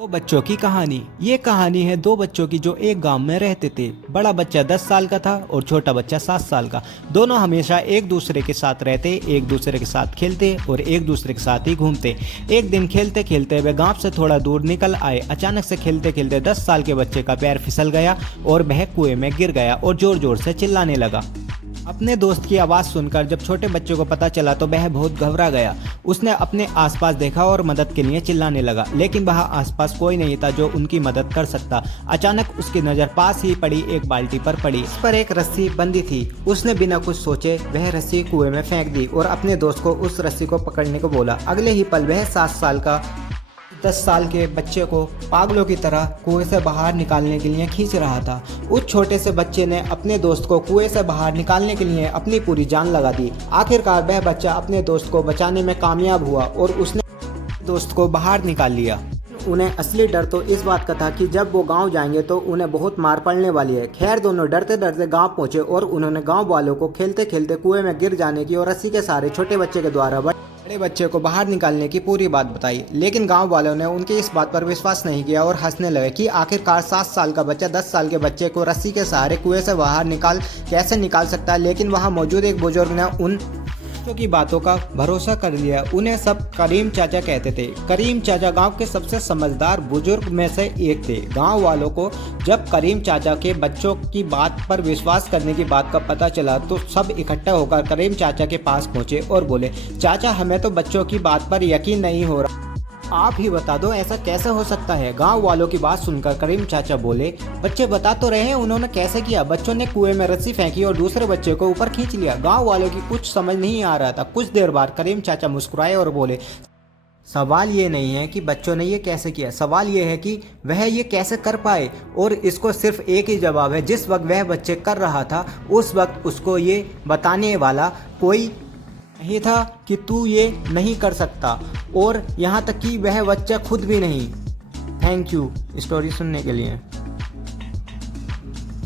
दो बच्चों की कहानी। ये कहानी है दो बच्चों की जो एक गांव में रहते थे। बड़ा बच्चा 10 साल का था और छोटा बच्चा 7 साल का। दोनों हमेशा एक दूसरे के साथ रहते, एक दूसरे के साथ खेलते और एक दूसरे के साथ ही घूमते। एक दिन खेलते खेलते वे गांव से थोड़ा दूर निकल आए। अचानक से खेलते खेलते 10 साल के बच्चे का पैर फिसल गया और वह कुएं में गिर गया और जोर जोर से चिल्लाने लगा। अपने दोस्त की आवाज़ सुनकर जब छोटे बच्चे को पता चला तो वह बहुत घबरा गया। उसने अपने आसपास देखा और मदद के लिए चिल्लाने लगा, लेकिन वहाँ आसपास कोई नहीं था जो उनकी मदद कर सकता। अचानक उसकी नज़र पास ही पड़ी एक बाल्टी पर पड़ी। इस पर एक रस्सी बंधी थी। उसने बिना कुछ सोचे वह रस्सी कुएं में फेंक दी और अपने दोस्त को उस रस्सी को पकड़ने को बोला। अगले ही पल वह 7 साल का 10 साल के बच्चे को पागलों की तरह कुएं से बाहर निकालने के लिए खींच रहा था। उस छोटे से बच्चे ने अपने दोस्त को कुएं से बाहर निकालने के लिए अपनी पूरी जान लगा दी। आखिरकार वह बच्चा अपने दोस्त को बचाने में कामयाब हुआ और उसने दोस्त को बाहर निकाल लिया। उन्हें असली डर तो इस बात का था कि जब वो गांव जाएंगे तो उन्हें बहुत मार पड़ने वाली है। खैर दोनों डरते डरते गांव पहुंचे और उन्होंने गांव वालों को खेलते खेलते कुएं में गिर जाने की और रस्सी के सहारे छोटे बच्चे के द्वारा बड़े बच्चे को बाहर निकालने की पूरी बात बताई। लेकिन गांव वालों ने उनकी इस बात पर विश्वास नहीं किया और हंसने लगे कि आखिरकार 7 साल का बच्चा 10 साल के बच्चे को रस्सी के सहारे कुएं से बाहर कैसे निकाल सकता है। लेकिन वहां मौजूद एक बुजुर्ग ने उन बच्चों की बातों का भरोसा कर लिया। उन्हें सब करीम चाचा कहते थे। करीम चाचा गांव के सबसे समझदार बुजुर्ग में से एक थे। गांव वालों को जब करीम चाचा के बच्चों की बात पर विश्वास करने की बात का पता चला तो सब इकट्ठा होकर करीम चाचा के पास पहुंचे और बोले, चाचा हमें तो बच्चों की बात पर यकीन नहीं हो रहा, आप ही बता दो ऐसा कैसे हो सकता है। गांव वालों की बात सुनकर करीम चाचा बोले, बच्चे बता तो रहे हैं उन्होंने कैसे किया। बच्चों ने कुएं में रस्सी फेंकी और दूसरे बच्चे को ऊपर खींच लिया। गांव वालों की कुछ समझ नहीं आ रहा था। कुछ देर बाद करीम चाचा मुस्कुराए और बोले, सवाल ये नहीं है कि बच्चों ने ये कैसे किया, सवाल ये है कि वह ये कैसे कर पाए। और इसको सिर्फ एक ही जवाब है, जिस वक्त वह बच्चे कर रहा था उस वक्त उसको ये बताने वाला कोई नहीं था कि तू ये नहीं कर सकता, और यहाँ तक कि वह बच्चा खुद भी नहीं। थैंक यू स्टोरी सुनने के लिए।